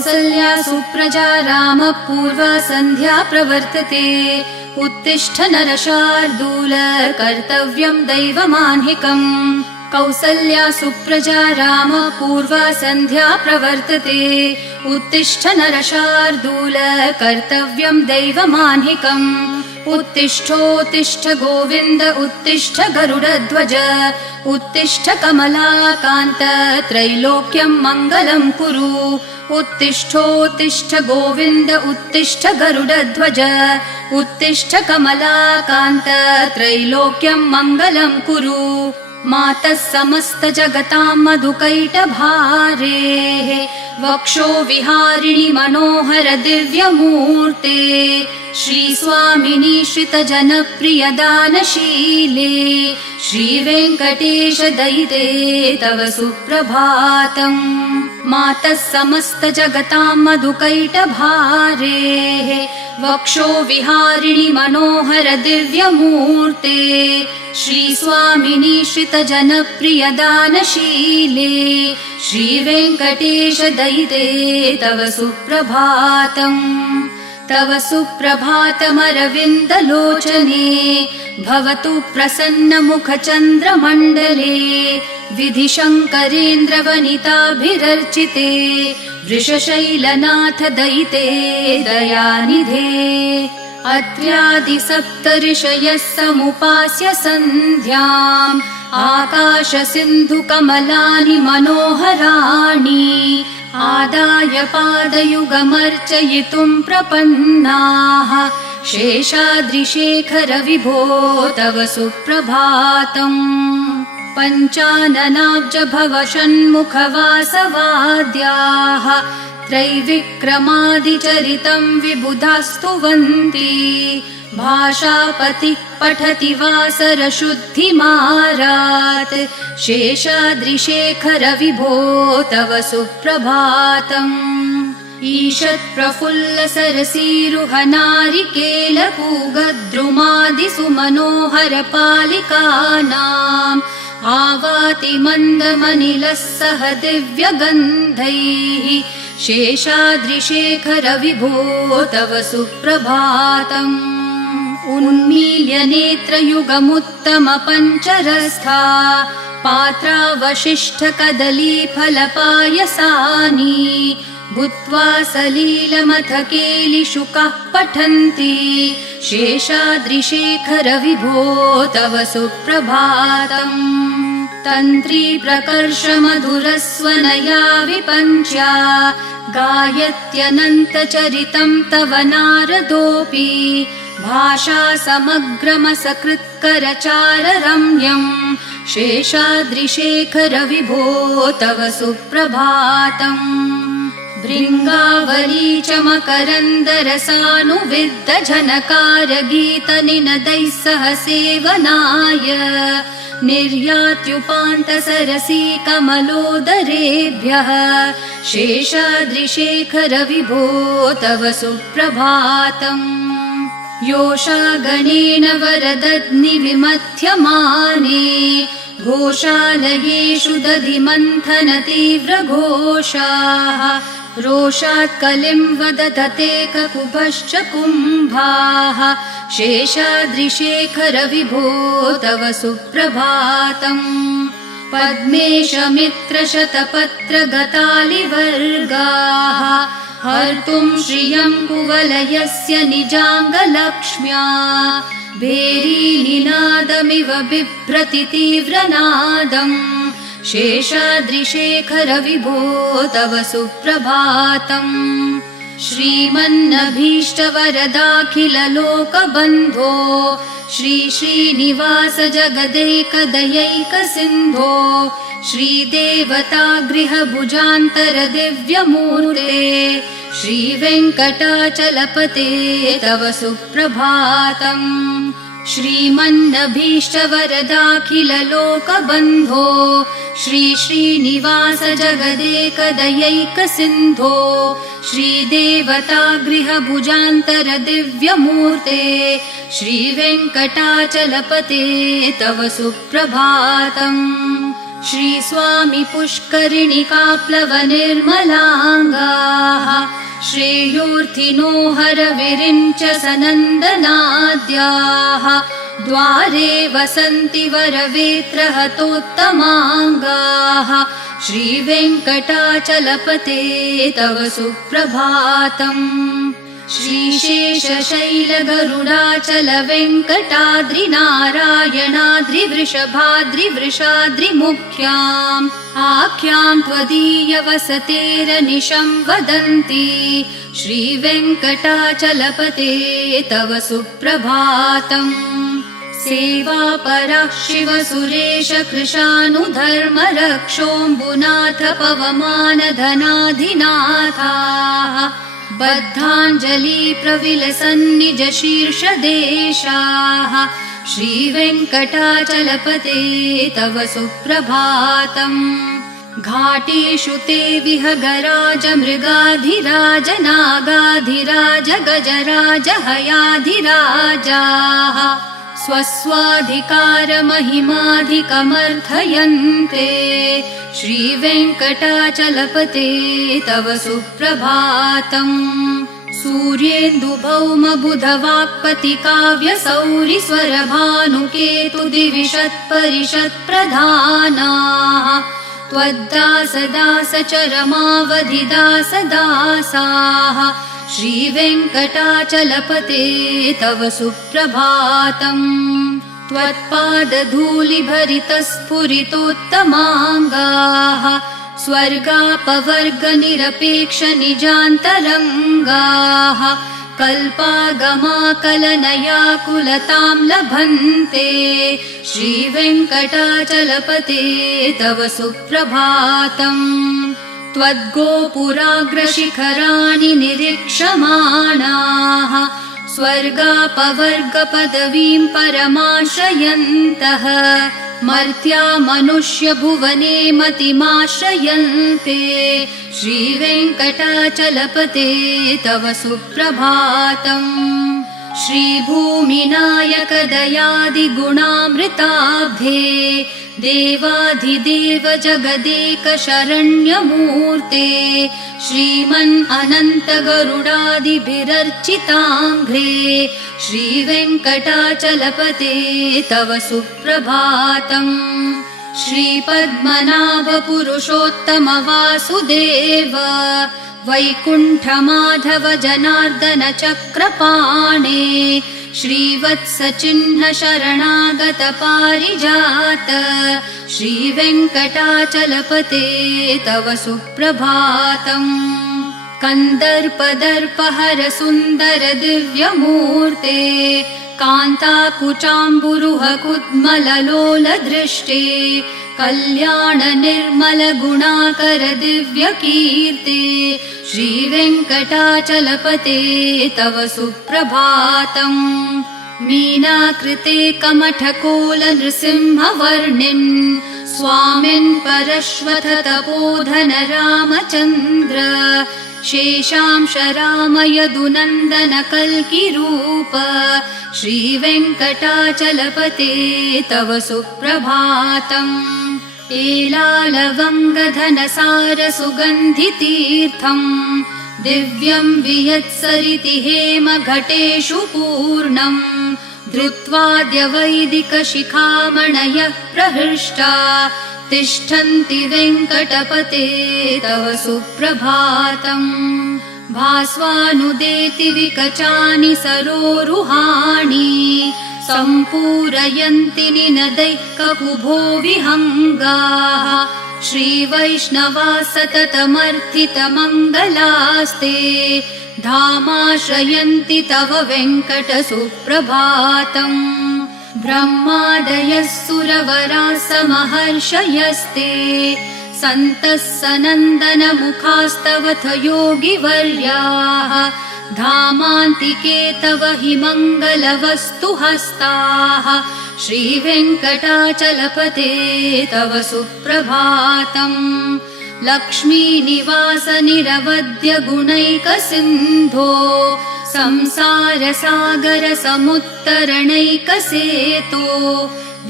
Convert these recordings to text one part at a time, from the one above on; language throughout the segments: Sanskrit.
कौसल्या सुप्रजा रामः पूर्वा सन्ध्या प्रवर्तते उत्तिष्ठ नरशार्दूल कर्तव्यं दैवमाह्निकम् कौसल्या सुप्रजा रामः पूर्वा सन्ध्या प्रवर्तते उत्तिष्ठ नरशार्दूल कर्तव्यं दैवमाह्निकम् उत्तिष्ठोत्तिष्ठ गोविन्द उत्तिष्ठ गरुडध्वज उत्तिष्ठ कमलाकान्त त्रैलोक्यं मङ्गलं कुरु उत्तिष्ठोत्तिष्ठ गोविन्द उत्तिष्ठ गरुडध्वज उत्तिष्ठ कमलाकान्त त्रैलोक्यं मङ्गलं कुरु मातः समस्त जगतां मधुकैटभारेः वक्षो विहारिणि मनोहर दिव्यमूर्ते श्रीस्वामिनि श्रितजनप्रिय दानशीले श्रीवेङ्कटेश दयिते तव सुप्रभातम् मातः समस्त जगतां मधुकैटभारेः वक्षो विहारिणि मनोहर दिव्यमूर्ते श्रीस्वामिनि श्रितजनप्रिय दानशीले श्रीवेङ्कटेश दयिते तव सुप्रभातम् तव सुप्रभातमरविन्दलोचने भवतु प्रसन्नमुखचन्द्रमण्डले विधिशङ्करेन्द्रवनिताभिरर्चिते वृषशैलनाथ दयिते दयानिधे अत्र्यादिसप्तऋषयः समुपास्य सन्ध्याम् आकाशसिन्धुकमलानि मनोहराणि आदाय पादयुगमर्चयितुं प्रपन्नाः शेषाद्रिशेखर विभो तव सुप्रभातम् पञ्चाननाब्ज भव षण्मुखवासवाद्याः त्रैविक्रमादिचरितं विबुधास्तुवन्ति भाषापतिः पठति वासरशुद्धिमारात् शेषाद्रिशेखर विभो तव सुप्रभातम् ईषत्प्रफुल्लसरसीरुहनारिकेलपूगद्रुमादिसुमनोहरपालिकानाम् आवाति मन्दमनिलः सह दिव्यगन्धैः शेषाद्रिशेखर विभो तव सुप्रभातम् उन्मील्य नेत्रयुगमुत्तम पञ्चरस्था पात्रावशिष्टकदलीफलपायसानि भूत्वा सलीलमथ केलिशुकाः पठन्ति शेषाद्रिशेखर विभो तव सुप्रभातम् तन्त्री प्रकर्ष मधुरस्वनया विपञ्च्या गायत्यनन्तचरितं तव नारदोऽपि भाषा समग्रमसकृत्करचाररम्यम् शेषाद्रिशेखर विभो तव सुप्रभातम् भृङ्गावली च मकरन्दरसानुविद्धझनकारगीतनिनदैः सह सेवनाय निर्यात्युपान्तसरसी कमलोदरेभ्यः शेषाद्रिशेखर विभो तव सुप्रभातम् योषागणेन वरदग्निविमथ्यमाने घोषालयेषु दधिमन्थन तीव्रघोषाः रोषात् कलिं वदधते ककुभश्च कुम्भाः शेषाद्रिशेखर विभो तव सुप्रभातम् पद्मेशमित्रशतपत्रगतालिवर्गाः हर्तुं श्रियं कुवलयस्य निजाङ्गलक्ष्म्या भेरीनिनादमिव बिभ्रति तीव्रनादम् शेषाद्रिशेखर विभो तव सुप्रभातम् श्रीमन्नभीष्टवरदाखिललोकबन्धो श्री श्रीनिवास जगदैकदयैकसिन्धो श्रीदेवतागृहभुजान्तर दिव्यमूर्ते श्रीवेङ्कटाचलपते तव सुप्रभातम् श्रीमन्नभीष्टवरदाखिललोकबन्धो श्री श्रीनिवास जगदेकदयैकसिन्धो श्रीदेवतागृहभुजान्तर दिव्यमूर्ते श्रीवेङ्कटाचलपते तव सुप्रभातम् श्रीस्वामी पुष्करिणिकाप्लवनिर्मलाङ्गाः श्रेयोर्थिनो हरविरिञ्च सनन्दनाद्याः द्वारे वसन्ति वरवेत्रहतोत्तमाङ्गाः श्रीवेङ्कटाचलपते तव सुप्रभातम् श्रीशेषशैलगरुडाचलवेङ्कटाद्रिनारायणाद्रिवृषभाद्रिवृषाद्रिमुख्याम् आख्यां त्वदीयवसतेरनिशं वदन्ति श्रीवेङ्कटाचलपते तव सुप्रभातम् सेवापरः शिवसुरेश कृशानुधर्मरक्षोऽम्बुनाथ पवमानधनाधिनाथाः बद्धाञ्जलि प्रविलसन्निज शीर्षदेशाः श्रीवेङ्कटाचलपते तव सुप्रभातम् घाटेषु ते विहगराज मृगाधिराज नागाधिराज गजराज हयाधिराजाः स्वस्वाधिकारमहिमाधिकमर्थयन्ते श्रीवेङ्कटाचलपते तव सुप्रभातम् सूर्येन्दुभौमबुधवाक्पतिकाव्यसौरिस्वरभानुकेतुदिविशत्परिषत्प्रधानाः त्वद्दासदासचरमावधिदासदासाः श्रीवेङ्कटाचलपते तव सुप्रभातम् त्वत्पादधूलिभरितस्फुरितोत्तमाङ्गाः स्वर्गापवर्गनिरपेक्षनिजान्तरङ्गाः कल्पागमाकलनयाकुलतां लभन्ते श्रीवेङ्कटाचलपते तव सुप्रभातम् त्वद्गोपुराग्रशिखराणि निरीक्षमाणाः स्वर्गापवर्गपदवीं परमाश्रयन्तः मर्त्या मनुष्यभुवने मतिमाश्रयन्ते श्रीवेङ्कटाचलपते तव सुप्रभातम् श्रीभूमिनायकदयादिगुणामृताब्धे देवाधिदेव जगदेक शरण्यमूर्ते श्रीमन् अनन्त गरुडादिभिरर्चिताङ्घ्रे श्रीवेङ्कटाचलपते तव सुप्रभातम् श्रीपद्मनाभ पुरुषोत्तम वासुदेव वैकुण्ठमाधव जनार्दन चक्रपाणे श्रीवत्सचिह्न शरणागत पारिजात श्रीवेङ्कटाचलपते तव सुप्रभातम् कन्दर्पदर्पहर सुन्दर दिव्यमूर्ते कान्ताकुचाम्बुरुह कुड्मललोल दृष्टे कल्याण निर्मल गुणाकर दिव्यकीर्ते श्रीवेङ्कटाचलपते तव सुप्रभातम् मीनाकृते कमठकोल नृसिंहवर्णिन् स्वामिन् परश्वथ तपोधन रामचन्द्र शेषांश राम यदुनन्दन कल्किरूप श्रीवेङ्कटाचलपते तव सुप्रभातम् एलालवङ्गधनसार सुगन्धितीर्थम् दिव्यं वियत्सरिति हेम घटेषु पूर्णम् धृत्वाद्य वैदिकशिखामणयः प्रहृष्टा तिष्ठन्ति वेङ्कटपते तव सुप्रभातम् भास्वानुदेति विकचानि सरोरुहाणि सम्पूरयन्ति निनदैः ककुभो विहङ्गाः श्रीवैष्णवा सततमर्थितमङ्गलास्ते धामाश्रयन्ति तव वेङ्कट सुप्रभातम् ब्रह्मादयः सुरवराः समहर्षयस्ते सन्तः सनन्दन मुखास्तवथ योगिवर्याः धामान्तिके तव हि मङ्गलवस्तु हस्ताः श्रीवेङ्कटाचलपते तव सुप्रभातम् लक्ष्मीनिवास निरवद्य गुणैकसिन्धो संसार सागर समुत्तरणैकसेतो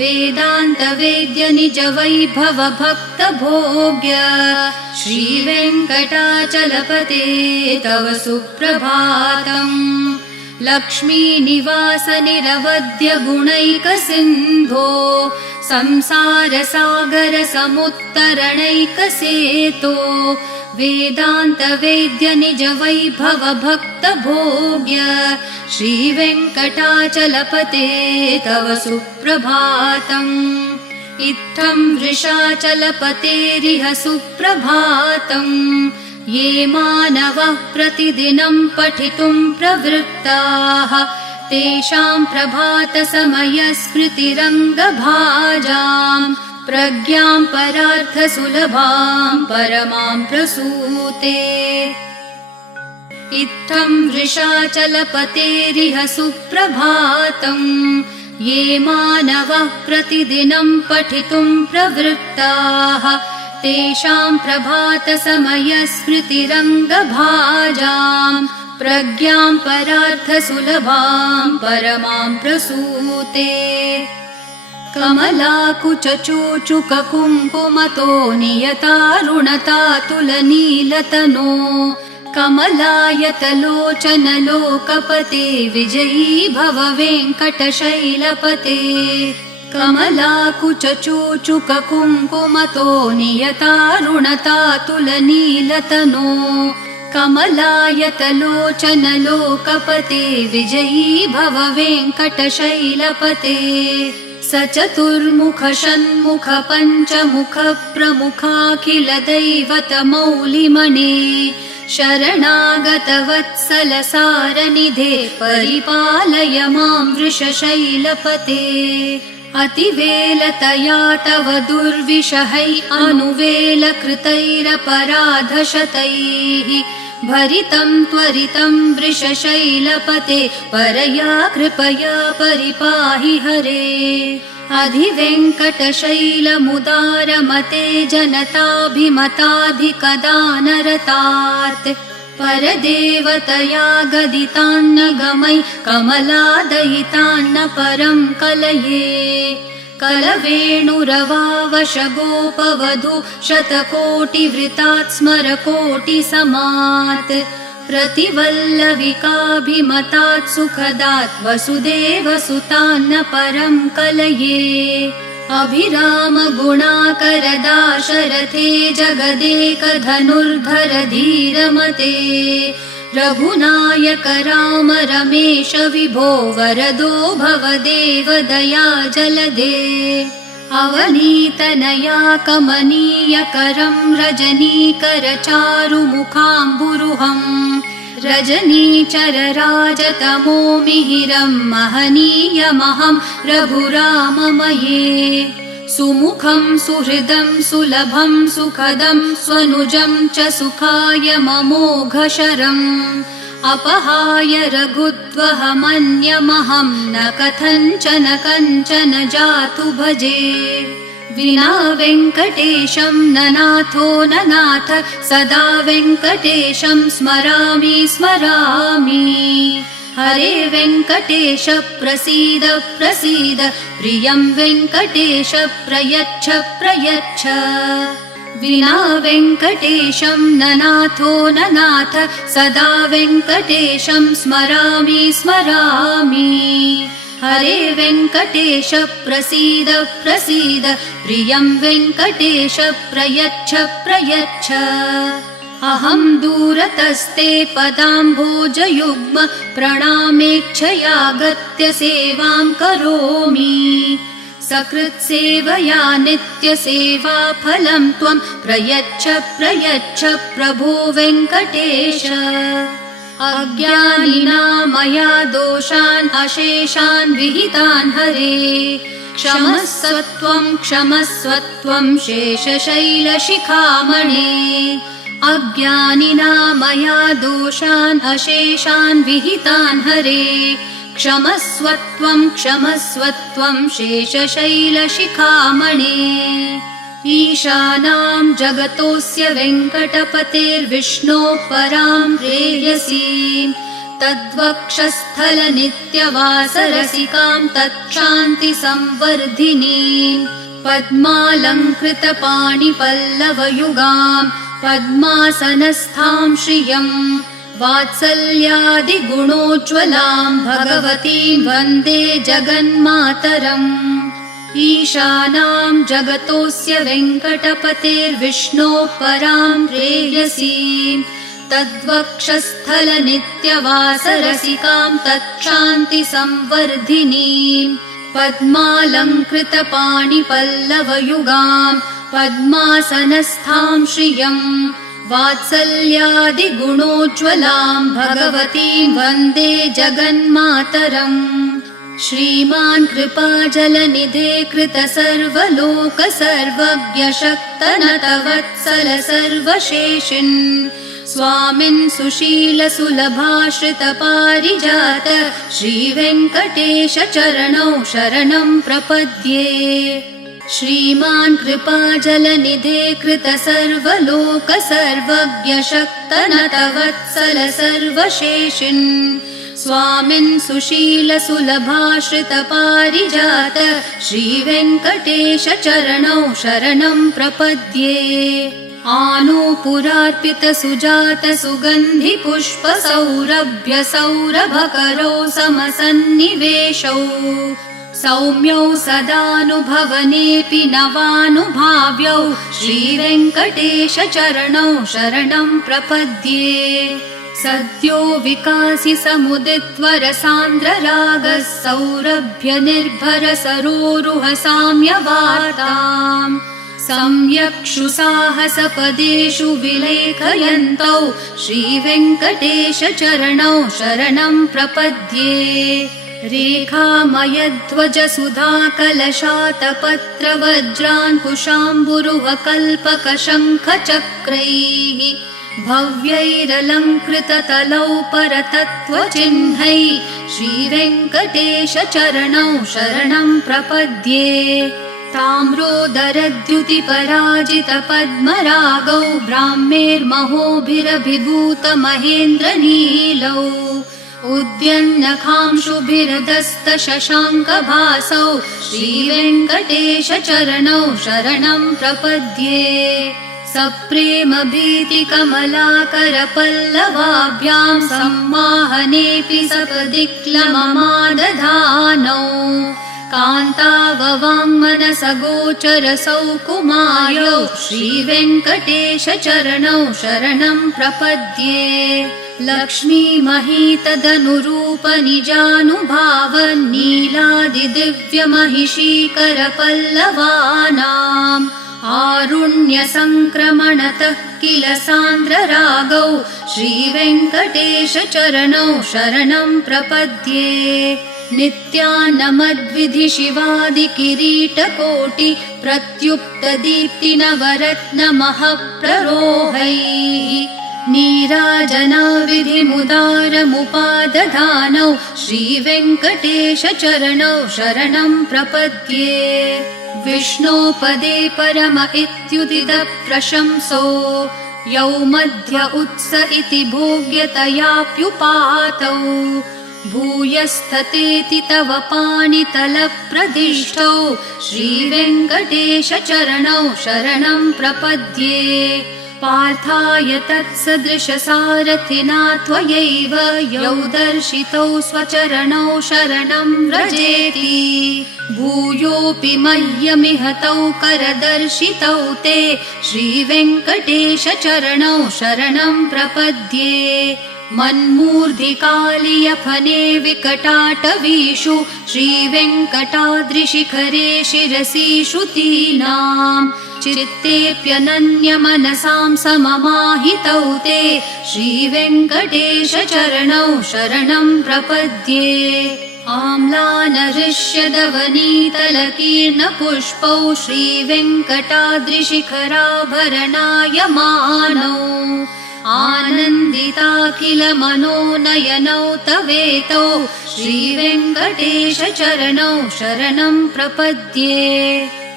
वेदान्तवेद्य निज वैभव भक्त भोग्य श्रीवेङ्कटाचलपते तव सुप्रभातम्। लक्ष्मीनिवास निरवध्य गुणैकसिन्धो संसारसागर समुत्तरणैकसेतो वेदान्तवेद्य निज वैभव भक्त भोग्य श्रीवेङ्कटाचलपते तव सुप्रभातम्। इत्थं वृषाचलपतेरिह सुप्रभातम्। ये मानवः प्रतिदिनं पठितुं प्रवृत्ताः तेषां प्रभातसमयस्मृतिरङ्गभाजाम् प्रज्ञां परार्थसुलभां परमां प्रसूते। इत्थं वृषाचलपतेरिह सुप्रभातम्। ये मानवः प्रतिदिनं पठितुं प्रवृत्ताः तेषां प्रभातसमयस्मृतिरङ्गभाजाम् प्रज्ञां परार्थसुलभां परमां प्रसूते। कमलाकुचूचुककुङ्कुमतो नियतारुणतातुलनीलतनो कमलायतलोचनलोकपते विजयी भव वेङ्कटशैलपते। कमलाकुचूचुककुङ्कुमतो नियतारुणतातुलनीलतनो कमलायतलोचनलोकपते विजयी भव वेङ्कटशैलपते। स चतुर्मुख षण्मुख पञ्चमुख प्रमुखाखिल दैवतमौलिमणे शरणागतवत्सल सारनिधे परिपालय मां वृषशैलपते। अतिवेलतया तव दुर्विषहै अनुवेलकृतैरपराधशतैः भरितं त्वरितं वृषशैलपते परया कृपया परिपाहि हरे। अधिवेङ्कटशैलमुदारमते जनताभिमताधिकदानरतात् परदेवतया गदितान्न गमै कमलादयितान्न परं कलये। कलवेणुरवावशगोपवधू शतकोटिवृतात् स्मरकोटिसमात् प्रतिवल्लविकाभिमतात् सुखदात् वसुदेवसुतान्न परं कलये। अभिराम गुणाकरदाशरथे जगदेकधनुर्धर धीरमते रघुनायक राम रमेश विभो वरदो भवदेव दया जलदे। अवनीतनया कमनीयकरं रजनीकर चारुमुखाम्बुरुहम् रजनीचरराजतमो मिहिरं महनीयमहं रघुराममये। सुमुखं सुहृदं सुलभं सुखदं स्वनुजं च सुखाय ममोघशरम् अपहाय रघुत्वहमन्यमहं न कथञ्चन कञ्चन जातु भजे। विना वेङ्कटेशं ननाथो ननाथ सदा वेङ्कटेशं स्मरामि स्मरामि। हरे वेङ्कटेश प्रसीद प्रसीद प्रियं वेङ्कटेश प्रयच्छ प्रयच्छ। विना वेङ्कटेशं ननाथो ननाथ सदा वेङ्कटेशं स्मरामि स्मरामि। हरे वेङ्कटेश प्रसीद प्रसीद प्रियं वेङ्कटेश प्रयच्छ प्रयच्छ। अहं दूरतस्ते पदाम्भोजयुग्म प्रणामेच्छयागत्य सेवां करोमि। सकृत्सेवया नित्यसेवाफलं त्वं प्रयच्छ प्रयच्छ प्रभो वेङ्कटेश। अज्ञानिना मया दोषान् अशेषान् विहितान् हरे क्षमस्वत्वं शेषशैलशिखामणे। अज्ञानिना मया दोषान् अशेषान् विहितान् हरे क्षमस्वत्वं शेषशैलशिखामणे। ईशानां जगतोऽस्य वेङ्कटपतेर्विष्णोः परां प्रेयसीं तद्वक्षस्थलनित्यवासरसिकां तच्छान्तिसंवर्धिनीं पद्मालङ्कृतपाणिपल्लवयुगां पद्मासनस्थां श्रियम् वात्सल्यादिगुणोज्ज्वलां भगवतीं वन्दे जगन्मातरम् ईशानां जगतोऽस्य वेङ्कटपतेर्विष्णोः परां प्रेयसीं तद्वक्षस्थलनित्यवासरसिकां तच्छान्तिसंवर्धिनीं पद्मालङ्कृतपाणिपल्लवयुगां पद्मासनस्थां श्रियम् वात्सल्यादिगुणोज्ज्वलां भगवतीं वन्दे जगन्मातरम् श्रीमान् कृपाजलनिधे कृतसर्वलोकसर्वज्ञ शक्तनतवत्सल सर्वशेषिन् स्वामिन् सुशीलसुलभाश्रितपारिजात श्रीवेङ्कटेश चरणौ शरणं प्रपद्ये श्रीमान् कृपाजलनिधे कृतसर्वलोकसर्वज्ञ शक्तनतवत्सल सर्वशेषिन् स्वामिन् सुशीलसुलभाश्रितपारिजात श्रीवेङ्कटेश चरणौ शरणं प्रपद्ये आनूपुरार्पितसुजातसुगन्धिपुष्पसौरभ्यसौरभकरौ समसन्निवेशौ सौम्यौ सदानुभवनेऽपि नवानुभाव्यौ श्रीवेङ्कटेश चरणौ शरणं प्रपद्ये सद्यो विकासि समुदित्वरसान्द्ररागः सौरभ्य निर्भर सरोरुह साम्यवार्ताम् सम्यक्षु साहसपदेषु विलेखयन्तौ श्रीवेङ्कटेश चरणौ शरणं प्रपद्ये रेखामयध्वज सुधाकलशातपत्रवज्राङ्कुशाम्बुरुहकल्पकशङ्खचक्रैः भव्यैरलङ्कृततलौ परतत्त्वचिह्नैः श्रीवेङ्कटेश चरणौ शरणं प्रपद्ये ताम्रोदरद्युतिपराजितपद्मरागौ ब्राह्मेर्महोभिरभिभूतमहेन्द्रनीलौ उद्यन्नखांशुभिरदस्तशशाङ्कभासौ श्रीवेङ्कटेश चरणौ शरणं प्रपद्ये सप्रेमभीतिकमलाकरपल्लवाभ्यां सम्माहनेऽपि सपदि क्लममादधानौ कान्ताववाङ्मनसगोचरसौकुमार्यौ श्रीवेङ्कटेश चरणौ शरणं प्रपद्ये लक्ष्मीमहीतदनुरूपनिजानुभावन्नीलादिदिव्यमहिषीकरपल्लवानाम् आरुण्यसङ्क्रमणतः किल सान्द्ररागौ श्रीवेङ्कटेश चरणौ शरणं प्रपद्ये नित्यानमद्विधि शिवादिकिरीटकोटि प्रत्युक्तदीप्तिनवरत्नमःप्ररोहैः नीराजनाविधिमुदारमुपादधानौ श्रीवेङ्कटेश चरणौ शरणं प्रपद्ये विष्णोपदे परम इत्युदितः प्रशंसो यौ मध्य उत्स इति भोग्यतयाप्युपातौ भूयस्ततेति तव पाणितलप्रदिष्टौ श्रीवेङ्कटेश चरणौ शरणं प्रपद्ये पार्थाय तत्सदृशसारथिना त्वयैव यौ दर्शितौ स्वचरणौ शरणं व्रजेति भूयोऽपि मह्यमिह तौ करदर्शितौ ते श्रीवेङ्कटेश चरणौ शरणं प्रपद्ये मन्मूर्धिकालियफने विकटाटवीषु श्रीवेङ्कटाद्रिशिखरे शिरसि श्रुतीनाम् चित्तेऽप्यनन्यमनसां सममाहितौ ते श्रीवेङ्कटेश चरणौ शरणं प्रपद्ये आम्लानहृष्यदवनीतलकीर्णपुष्पौ श्रीवेङ्कटाद्रिशिखराभरणायमानौ आनन्दिताखिलमनोनयनौ तवेतौ श्रीवेङ्कटेश चरणौ शरणं प्रपद्ये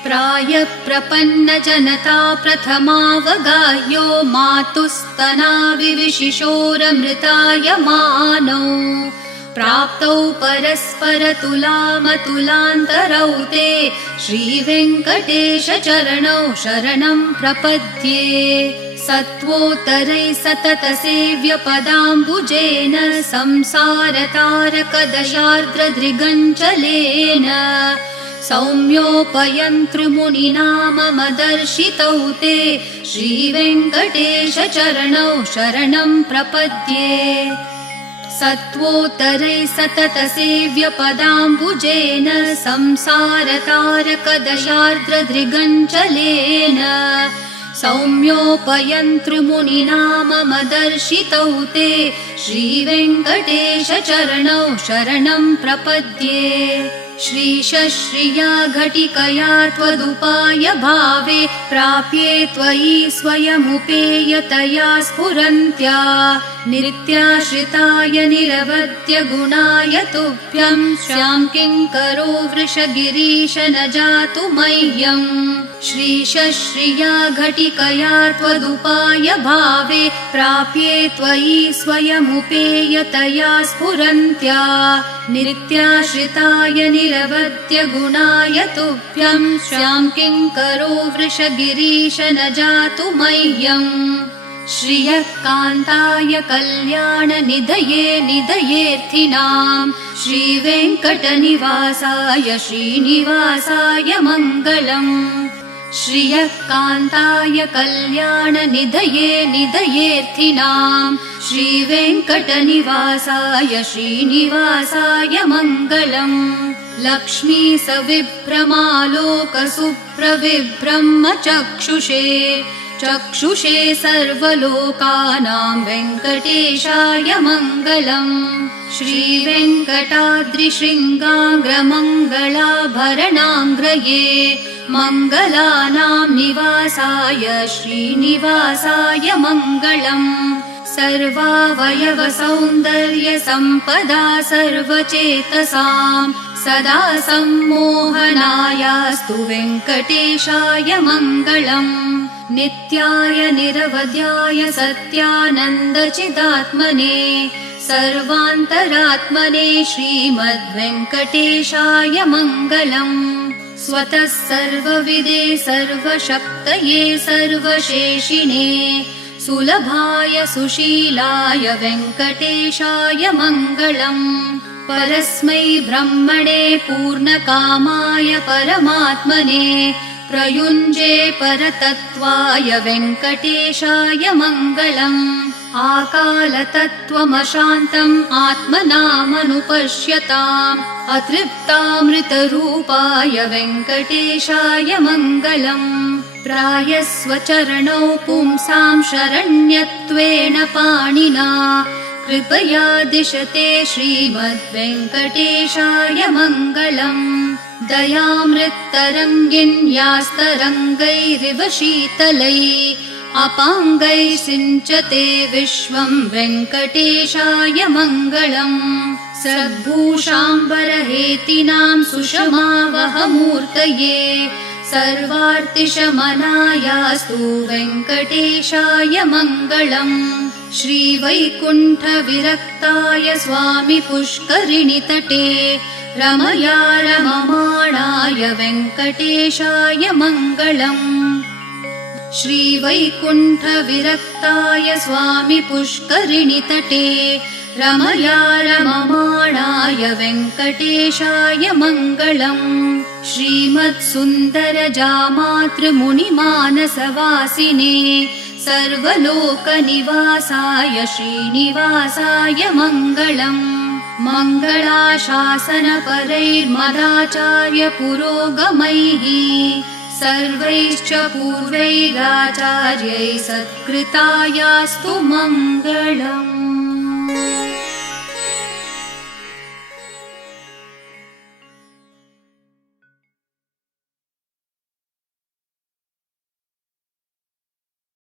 प्रायप्रपन्नजनता प्रथमावगाह्यो मातुस्तनाविविशिशोरमृतायमानौ प्राप्तौ परस्परतुलामतुलान्तरौ ते श्रीवेङ्कटेशचरणौ शरणं प्रपद्ये सत्वोत्तरैः सततसेव्यपदाम्बुजेन संसारतारकदशार्द्रदृगञ्चलेन सौम्योपयन्तृमुनिना मम दर्शितौ ते श्रीवेङ्कटेशचरणौ शरणं प्रपद्ये सत्वोत्तरैः सततसेव्यपदाम्बुजेन संसारतारकदशार्द्रदृगञ्चलेन सौम्योपयन्तृमुनिना मम दर्शितौ ते श्रीवेङ्कटेशचरणौ शरणं प्रपद्ये श्रीशश्रिया घटिकया त्वदुपाय भावे प्राप्ये त्वयि स्वयमुपेयतया स्फुरन्त्या नित्याश्रिताय निरवद्य गुणाय तुभ्यं स्यां किङ्करो वृषगिरीश न जातु मह्यम् श्रीशश्रिया घटिकया त्वदुपाय भावे प्राप्ये त्वयि स्वयमुपेयतया स्फुरन्त्या नित्याश्रिताय निरवद्य गुणाय तुभ्यं स्यां किङ्करो वृषगिरीश न जातु मह्यम् श्रियः कान्ताय कल्याणनिधये निधयेऽर्थिनां श्रीवेङ्कटनिवासाय श्रीनिवासाय मङ्गलम् श्रियः कान्ताय कल्याणनिधये निधयेऽर्थिनां श्रीवेङ्कटनिवासाय श्रीनिवासाय मङ्गलम् लक्ष्मी सविभ्रमालोकसुप्रविभ्रमचक्षुषे चक्षुषे सर्वलोकानां वेङ्कटेशाय मङ्गलम् श्रीवेङ्कटाद्रिशृङ्गाग्रमङ्गलाभरणाङ्ग्रये मङ्गलानां निवासाय श्रीनिवासाय मङ्गलम् सर्वावयवसौन्दर्यसम्पदा सर्वचेतसां सदा सम्मोहनायास्तु वेङ्कटेशाय मङ्गलम् नित्याय निरवध्याय सत्यानन्दचिदात्मने सर्वान्तरात्मने श्रीमद्वेङ्कटेशाय मङ्गलम् स्वतः सर्वविदे सर्वशक्तये सर्वशेषिणे सुलभाय सुशीलाय वेङ्कटेशाय मङ्गलम् परस्मै ब्रह्मणे पूर्णकामाय परमात्मने प्रयुञ्जे परतत्त्वाय वेङ्कटेशाय मङ्गलम् आकालतत्त्वमशान्तम् आत्मनामनुपश्यताम् अतृप्तामृतरूपाय वेङ्कटेशाय मङ्गलम् प्रायस्वचरणौ पुंसां शरण्यत्वेन पाणिना कृपया दिशते श्रीमद्वेङ्कटेशाय मङ्गलम् दयामृत्तरङ्गिन्यास्तरङ्गैरिव शीतलैः अपाङ्गैः सिञ्चते विश्वं वेङ्कटेशाय मङ्गलम् सद्भूषाम्बरहेतिनां सुषमावहमूर्तये सर्वार्तिशमनायास्तु वेङ्कटेशाय मङ्गलम् श्रीवैकुण्ठविरक्ताय स्वामि पुष्करिणीतटे रमया रममाणाय वेङ्कटेशाय मङ्गलम् श्रीवैकुण्ठविरक्ताय स्वामि पुष्करिणीतटे रमया रममाणाय वेङ्कटेशाय मङ्गलम् श्रीमत्सुन्दरजामातृमुनिमानसवासिने सर्वलोकनिवासाय श्रीनिवासाय मङ्गलम् मङ्गलाशासनपरैर्मदाचार्य पुरोगमैः सर्वैश्च पूर्वैराचार्यैः सत्कृतायास्तु मङ्गलम्।